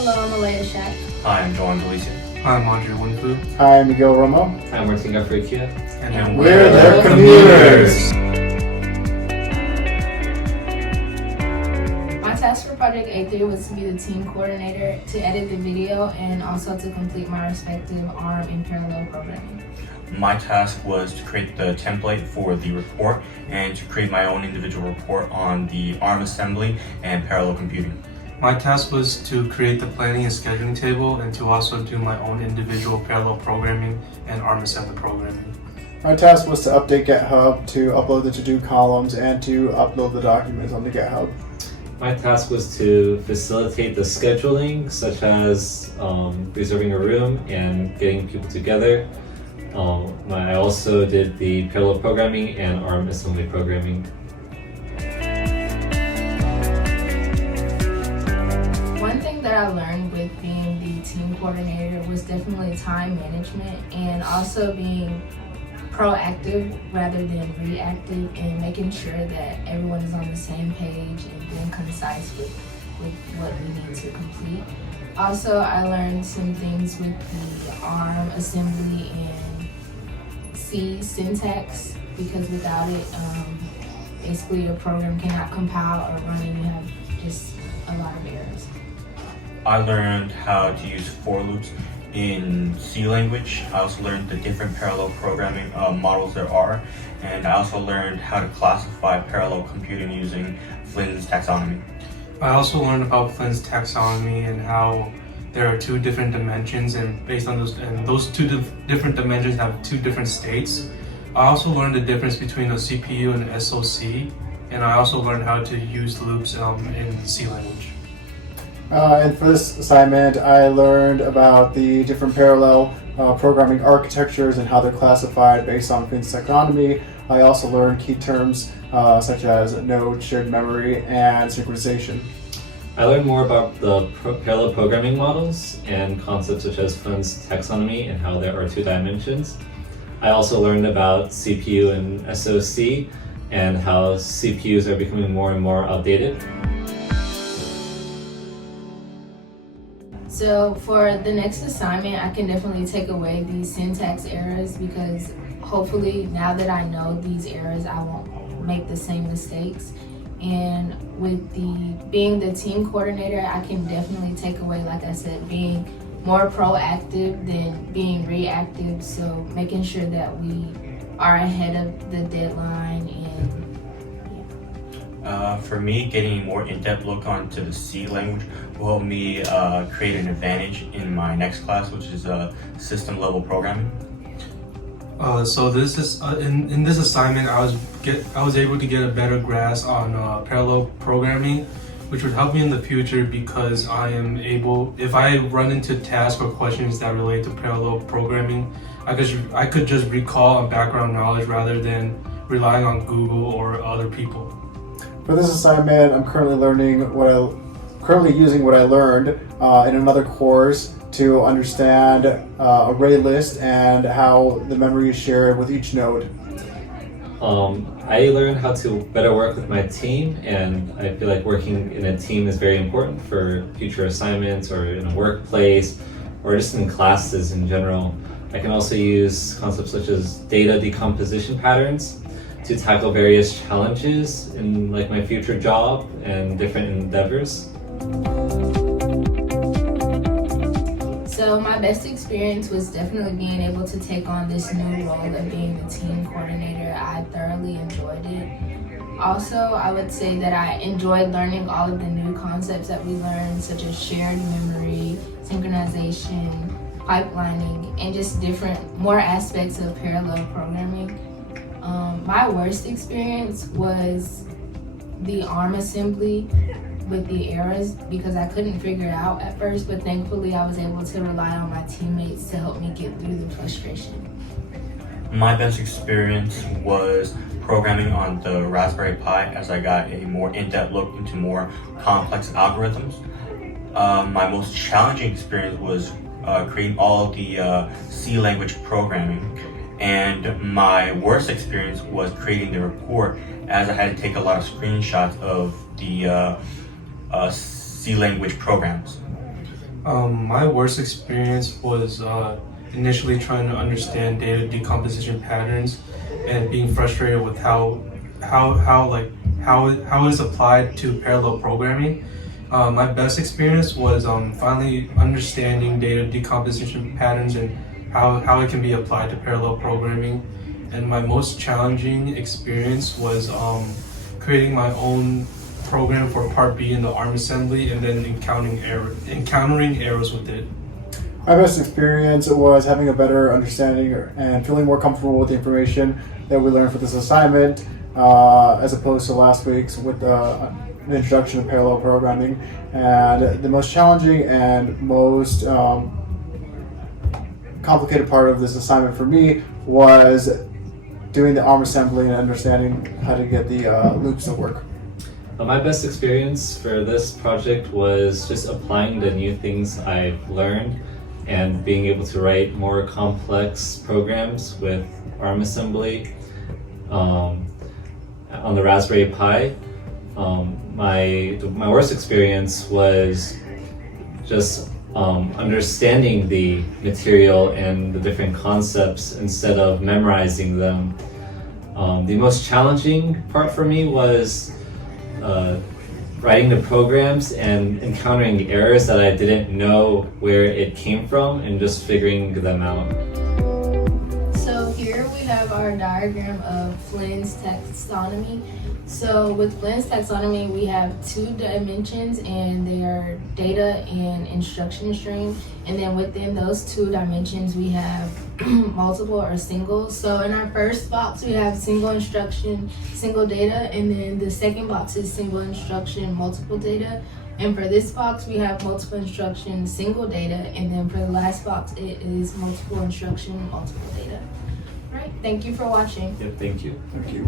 Hello, I'm Alea Shack. Hi, I'm Joan Galicia. Hi, I'm Andre Winfu. Hi, I'm Miguel Romo. Hi, I'm Martina Frikia. And we're the the Commuters. My task for Project A3 was to be the team coordinator, to edit the video, and also to complete my respective ARM and parallel programming. My task was to create the template for the report and to create my own individual report on the ARM assembly and parallel computing. My task was to create the planning and scheduling table and to also do my own individual parallel programming and ARM assembly programming. My task was to update GitHub, to upload the to-do columns, and to upload the documents onto GitHub. My task was to facilitate the scheduling, such as reserving a room and getting people together. I also did the parallel programming and ARM assembly programming. One thing that I learned with being the team coordinator was definitely time management and also being proactive rather than reactive and making sure that everyone is on the same page and being concise with what we need to complete. Also, I learned some things with the ARM assembly and C syntax, because without it, basically your program cannot compile or run and you have just a lot of errors. I learned how to use for loops in C language. I also learned the different parallel programming models there are, and I also learned how to classify parallel computing using Flynn's taxonomy. I also learned about Flynn's taxonomy and how there are two different dimensions, and based on those two different dimensions have two different states. I also learned the difference between a CPU and an SoC, and I also learned how to use loops in C language. And for this assignment, I learned about the different parallel programming architectures and how they're classified based on Flynn's taxonomy. I also learned key terms such as node, shared memory, and synchronization. I learned more about the parallel programming models and concepts such as Flynn's taxonomy and how there are two dimensions. I also learned about CPU and SoC and how CPUs are becoming more and more outdated. So for the next assignment, I can definitely take away these syntax errors, because hopefully now that I know these errors, I won't make the same mistakes. And with being the team coordinator, I can definitely take away, like I said, being more proactive than being reactive. So making sure that we are ahead of the deadline and For me, getting a more in-depth look onto the C language will help me create an advantage in my next class, which is system level programming. So this is in this assignment, I was able to get a better grasp on parallel programming, which would help me in the future, because I am able, if I run into tasks or questions that relate to parallel programming, I could just recall on background knowledge rather than relying on Google or other people. For this assignment, I'm currently using what I learned in another course to understand array list and how the memory is shared with each node. I learned how to better work with my team, and I feel like working in a team is very important for future assignments or in a workplace or just in classes in general. I can also use concepts such as data decomposition patterns to tackle various challenges in like my future job and different endeavors. So my best experience was definitely being able to take on this new role of being the team coordinator. I thoroughly enjoyed it. Also, I would say that I enjoyed learning all of the new concepts that we learned, such as shared memory, synchronization, pipelining, and just more aspects of parallel programming. My worst experience was the ARM assembly with the errors, because I couldn't figure it out at first, but thankfully I was able to rely on my teammates to help me get through the frustration. My best experience was programming on the Raspberry Pi, as I got a more in-depth look into more complex algorithms. My most challenging experience was creating all the C language programming. And my worst experience was creating the report, as I had to take a lot of screenshots of the C language programs. My worst experience was initially trying to understand data decomposition patterns and being frustrated with how it's applied to parallel programming. My best experience was finally understanding data decomposition patterns and how it can be applied to parallel programming. And my most challenging experience was creating my own program for Part B in the ARM assembly and then encountering errors with it. My best experience was having a better understanding and feeling more comfortable with the information that we learned for this assignment, as opposed to last week's with the introduction of parallel programming. And the most challenging and most complicated part of this assignment for me was doing the ARM assembly and understanding how to get the loops to work. My best experience for this project was just applying the new things I've learned and being able to write more complex programs with ARM assembly on the Raspberry Pi. My worst experience was just understanding the material and the different concepts instead of memorizing them. The most challenging part for me was writing the programs and encountering errors that I didn't know where it came from and just figuring them out. So here we have our diagram of Flynn's taxonomy. So with Flynn's taxonomy, we have 2 dimensions, and they are data and instruction stream. And then within those 2 dimensions, we have multiple or single. So in our first box, we have single instruction, single data, and then the second box is single instruction, multiple data. And for this box, we have multiple instruction, single data, and then for the last box, it is multiple instruction, multiple data. All right, thank you for watching. Yep, thank you. Thank you.